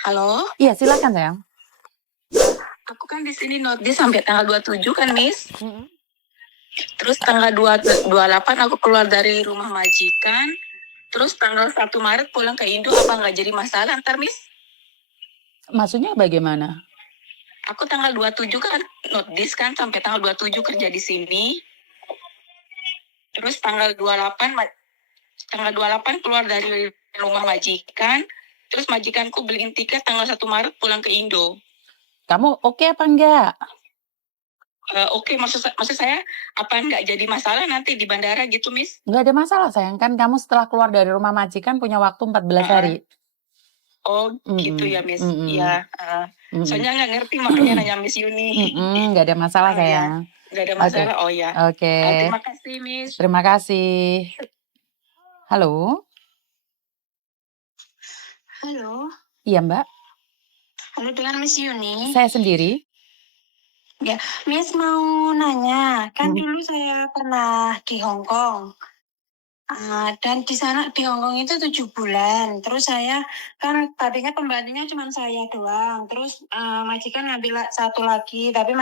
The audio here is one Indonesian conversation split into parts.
Halo, Iya, silakan sayang. aku kan di sini notice sampai tanggal 27 kan, Miss. Mm-mm. Terus tanggal 28 aku keluar dari rumah majikan. Terus tanggal 1 Maret pulang ke Indo, apa nggak jadi masalah ntar, Miss? Maksudnya bagaimana? Aku tanggal 27 kan notice kan sampai tanggal 27 kerja di sini. Terus tanggal 28 keluar dari rumah majikan. Terus majikanku beliin tiket tanggal 1 Maret pulang ke Indo. Kamu oke apa enggak? Oke, maksud saya apa nggak jadi masalah nanti di bandara gitu, Miss? Enggak ada masalah sayang, kan kamu setelah keluar dari rumah majikan punya waktu 14 hari. Oh gitu ya, Miss. Ya, soalnya nggak ngerti makanya nanya Miss Yuni. Enggak ada masalah Ya, sayang. nggak ada masalah. Oh ya. Oke. Terima kasih, Miss. Terima kasih. Halo? Halo. Iya Mbak, Halo, dengan Miss Yuni. saya sendiri. Ya, Miss mau nanya, kan dulu saya pernah di Hong Kong. Dan di sana di Hong Kong itu 7 bulan. Terus saya kan tadinya pembantunya cuma saya doang. Terus majikan ngambil satu lagi, tapi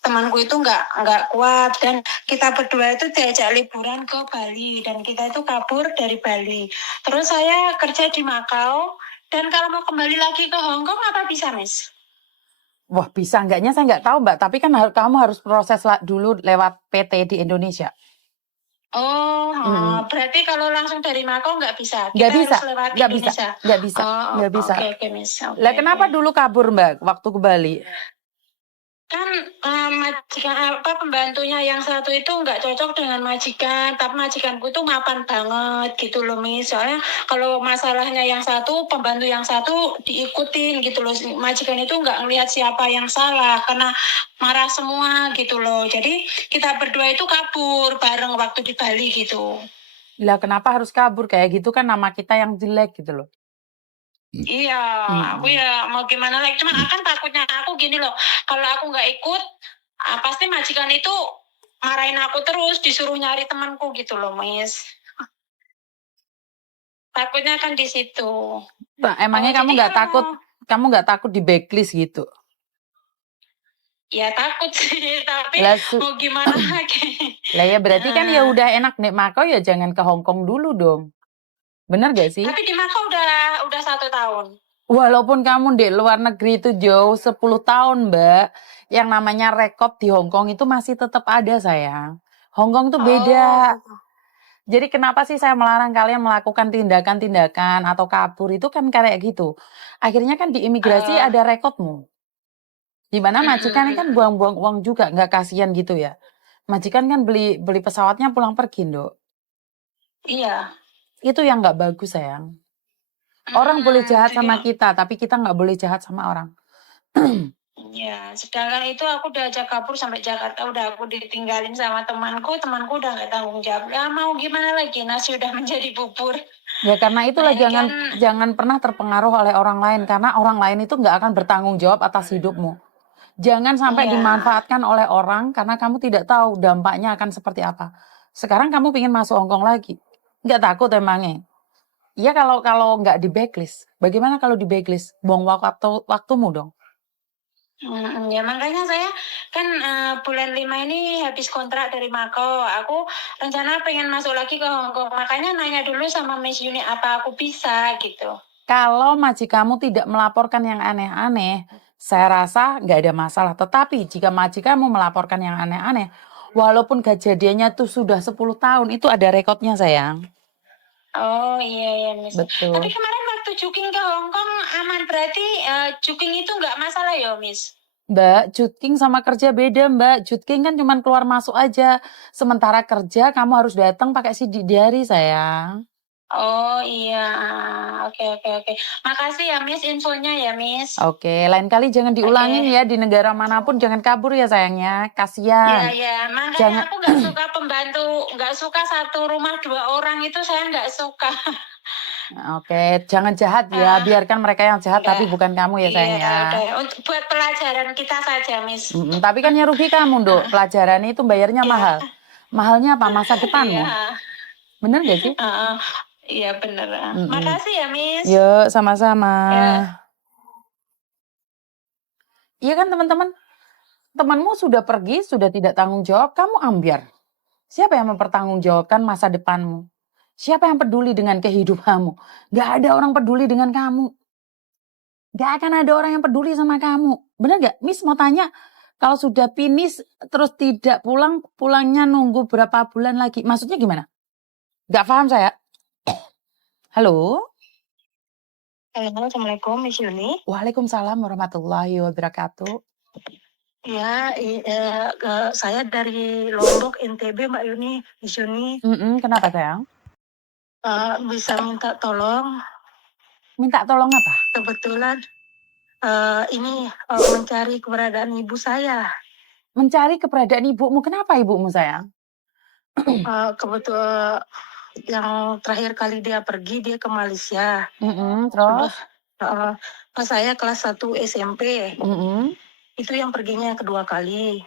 temanku itu nggak kuat, dan kita berdua itu diajak liburan ke Bali, dan kita itu kabur dari Bali. Terus saya kerja di Makau, dan kalau mau kembali lagi ke Hong Kong apa bisa, Miss? Wah, bisa enggaknya saya nggak tahu Mbak, tapi kan kamu harus proses dulu lewat PT di Indonesia. Oh, berarti kalau langsung dari Makau nggak bisa? Nggak Kita bisa, harus lewat nggak bisa, Indonesia? nggak bisa, Oh, nggak bisa. oke, Miss. Lah kenapa dulu kabur Mbak waktu ke Bali? Kan majikan pembantunya yang satu itu nggak cocok dengan majikan, tapi majikanku itu mapan banget gitu loh, Miss. Soalnya kalau masalahnya yang satu, pembantu yang satu diikutin gitu loh. Majikan itu nggak ngelihat siapa yang salah, karena marah semua gitu loh. Jadi kita berdua itu kabur bareng waktu di Bali gitu. Lah kenapa harus kabur kayak gitu, kan nama kita yang jelek gitu loh. Iya, aku ya mau gimana lagi. Cuma akan takutnya aku gini loh, kalau aku nggak ikut, pasti majikan itu marahin aku terus, disuruh nyari temanku gitu loh, Miss. Takutnya kan di situ. Nah, emangnya kamu nggak takut di backlist gitu? Ya takut sih, tapi Lah, mau gimana lagi. lah ya berarti kan ya udah enak nih Makau, ya jangan ke Hong Kong dulu dong. Bener gak sih? Tapi di Makau udah 1 tahun. Walaupun kamu di luar negeri itu jauh 10 tahun, Mbak, yang namanya rekod di Hong Kong itu masih tetap ada, sayang. Hong Kong tuh beda. Jadi kenapa sih saya melarang kalian melakukan tindakan-tindakan atau kabur itu kan kayak gitu. Akhirnya kan di imigrasi ada rekodmu. Dimana majikan kan buang-buang uang juga, nggak kasihan gitu ya. Majikan kan beli pesawatnya pulang pergi, Dok. Iya. Itu yang nggak bagus, sayang. Orang boleh jahat sama kita, tapi kita nggak boleh jahat sama orang. Ya, sedangkan itu aku udah ajak kabur sampai Jakarta, udah aku ditinggalin sama temanku udah nggak tanggung jawab. Ya mau gimana lagi, nasi udah menjadi bubur. Ya karena itulah Nah, jangan pernah terpengaruh oleh orang lain, karena orang lain itu nggak akan bertanggung jawab atas hidupmu. Jangan sampai dimanfaatkan oleh orang karena kamu tidak tahu dampaknya akan seperti apa. Sekarang kamu ingin masuk Hong Kong lagi, nggak takut emangnya? Iya kalau nggak di backlist. Bagaimana kalau di backlist? Buang waktumu dong. Ya makanya saya kan bulan 5 ini habis kontrak dari Makau. Aku rencana pengen masuk lagi ke Hong Kong. Makanya nanya dulu sama Miss Yuni apa aku bisa gitu. Kalau majikanmu tidak melaporkan yang aneh-aneh, saya rasa nggak ada masalah. Tetapi jika majikanmu melaporkan yang aneh-aneh, walaupun kejadiannya tuh sudah 10 tahun, itu ada rekodnya, sayang. Oh iya Miss. Betul. Tapi kemarin waktu Juking ke Hong Kong aman, berarti Juking itu nggak masalah ya, Miss? Mbak, Jutking sama kerja beda, Mbak. Jutking kan cuma keluar masuk aja. Sementara kerja kamu harus datang pakai sidik jari, sayang. Oh iya, oke. Makasih ya Miss infonya ya, Miss. Oke, lain kali jangan diulangin ya, di negara manapun jangan kabur ya sayangnya, kasihan. Iya, makanya aku nggak suka pembantu, nggak suka satu rumah 2 orang itu, saya nggak suka. Oke, jangan jahat ya, biarkan mereka yang jahat tapi bukan kamu ya sayang ya. Untuk buat pelajaran kita saja, Miss. Tapi kan yang rugi kamu, Dok. Pelajaran itu bayarnya mahal. Mahalnya apa? Masa depanmu. Bener gak sih? Iya bener. Makasih ya, Miss. Yuk, sama-sama. Ya. Iya kan teman-teman? Temanmu sudah pergi, sudah tidak tanggung jawab, kamu ambiar. Siapa yang mempertanggungjawabkan masa depanmu? Siapa yang peduli dengan kehidupanmu? Gak ada orang peduli dengan kamu. Gak akan ada orang yang peduli sama kamu. Bener gak? Miss mau tanya, kalau sudah finish terus tidak pulang, pulangnya nunggu berapa bulan lagi? Maksudnya gimana? Gak paham saya. Halo? Halo, Assalamualaikum, Miss Yuni. Waalaikumsalam warahmatullahi wabarakatuh. Ya, saya dari Lombok, NTB, Mbak Yuni, Miss Yuni. Kenapa sayang? Bisa minta tolong. Minta tolong apa? Kebetulan ini mencari keberadaan ibu saya. Mencari keberadaan ibumu. Kenapa ibumu sayang? Kebetulan yang terakhir kali dia pergi, dia ke Malaysia. Terus? Pas saya kelas 1 SMP. Itu yang perginya kedua kali.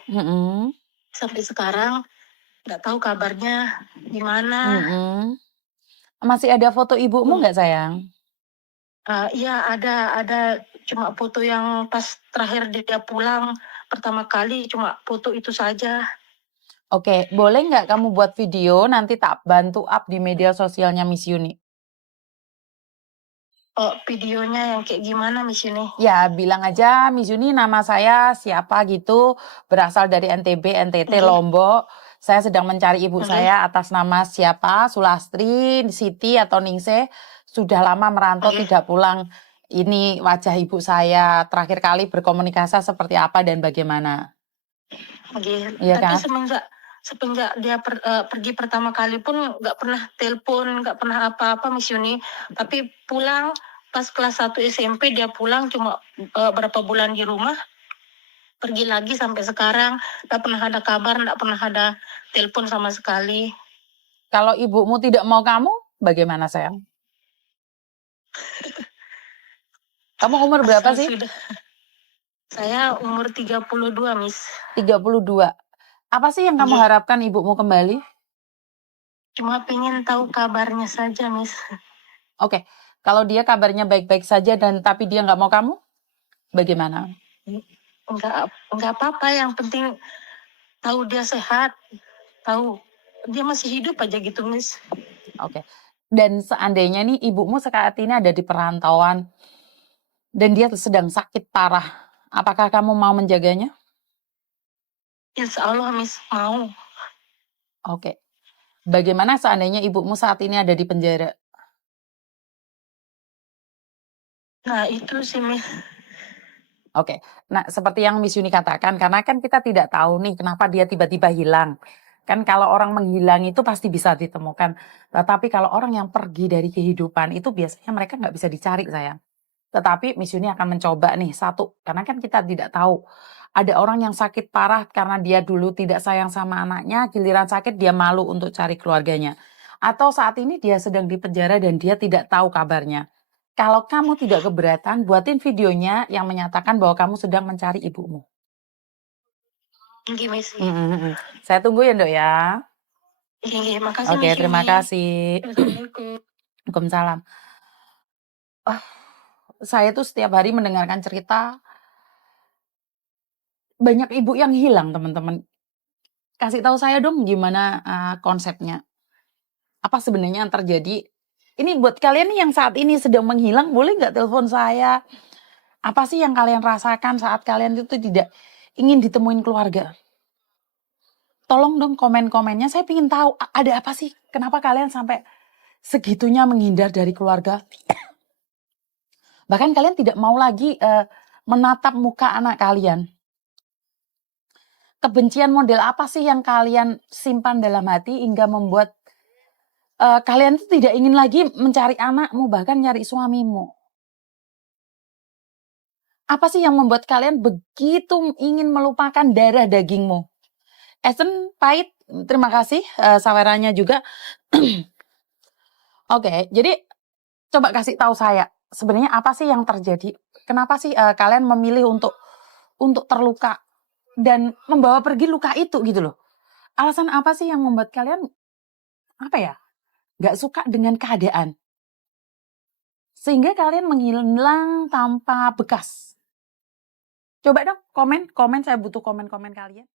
Sampai sekarang nggak tahu kabarnya gimana. Masih ada foto ibumu nggak sayang? Iya ada cuma foto yang pas terakhir dia pulang pertama kali, cuma foto itu saja. Oke, boleh nggak kamu buat video, nanti tak bantu up di media sosialnya Miss Yuni? Videonya yang kayak gimana, Miss Yuni? Ya, bilang aja Miss Yuni nama saya siapa gitu, berasal dari NTB, NTT, Lombok. Saya sedang mencari ibu saya atas nama siapa, Sulastri, Siti atau Ningsih. Sudah lama merantau tidak pulang. Ini wajah ibu saya, terakhir kali berkomunikasi seperti apa dan bagaimana. Iya Tapi kan? semenjak dia pergi pertama kali pun nggak pernah telepon, nggak pernah apa-apa, Miss Yuni. Tapi pulang pas kelas 1 SMP dia pulang cuma berapa bulan di rumah, pergi lagi sampai sekarang nggak pernah ada kabar, nggak pernah ada telepon sama sekali. Kalau ibumu tidak mau kamu, bagaimana sayang? Kamu umur berapa sih? Saya umur 32, Miss. 32. Apa sih yang kamu harapkan ibumu kembali? Cuma pengen tahu kabarnya saja, Miss. Oke, kalau dia kabarnya baik-baik saja dan tapi dia nggak mau kamu, bagaimana? Nggak apa-apa, yang penting tahu dia sehat, tahu dia masih hidup aja gitu, Miss. Oke. Dan seandainya nih ibumu saat ini ada di perantauan dan dia sedang sakit parah, apakah kamu mau menjaganya? Insya Allah, Miss, mau. Oke. Bagaimana seandainya ibumu saat ini ada di penjara? Nah, itu sih, Miss. Oke. Nah, seperti yang Miss Yuni katakan, karena kan kita tidak tahu nih kenapa dia tiba-tiba hilang. Kan kalau orang menghilang itu pasti bisa ditemukan. Tetapi kalau orang yang pergi dari kehidupan itu biasanya mereka nggak bisa dicari, sayang. Tetapi Miss Yuni akan mencoba nih, satu, karena kan kita tidak tahu. Ada orang yang sakit parah karena dia dulu tidak sayang sama anaknya, giliran sakit dia malu untuk cari keluarganya. Atau saat ini dia sedang di penjara dan dia tidak tahu kabarnya. Kalau kamu tidak keberatan, buatin videonya yang menyatakan bahwa kamu sedang mencari ibumu. Tinggi, Miss. Saya tunggu ya, Dok ya. Iya, makasih, Oke, Miss terima Yuni. kasih. Assalamualaikum. Waalaikumsalam. Saya tuh setiap hari mendengarkan cerita banyak ibu yang hilang, teman-teman. Kasih tahu saya dong gimana konsepnya. Apa sebenarnya yang terjadi? Ini buat kalian nih yang saat ini sedang menghilang, boleh nggak telepon saya? Apa sih yang kalian rasakan saat kalian itu tidak ingin ditemuin keluarga? Tolong dong komen-komennya, saya ingin tahu ada apa sih? Kenapa kalian sampai segitunya menghindar dari keluarga? Bahkan kalian tidak mau lagi menatap muka anak kalian. Kebencian model apa sih yang kalian simpan dalam hati hingga membuat kalian tuh tidak ingin lagi mencari anakmu, bahkan nyari suamimu? Apa sih yang membuat kalian begitu ingin melupakan darah dagingmu? Esen, Pahit, terima kasih sawerannya juga. Oke, jadi coba kasih tahu saya, sebenarnya apa sih yang terjadi? Kenapa sih kalian memilih untuk terluka dan membawa pergi luka itu gitu loh? Alasan apa sih yang membuat kalian apa ya? nggak suka dengan keadaan. Sehingga kalian menghilang tanpa bekas. Coba dong komen, saya butuh komen-komen kalian.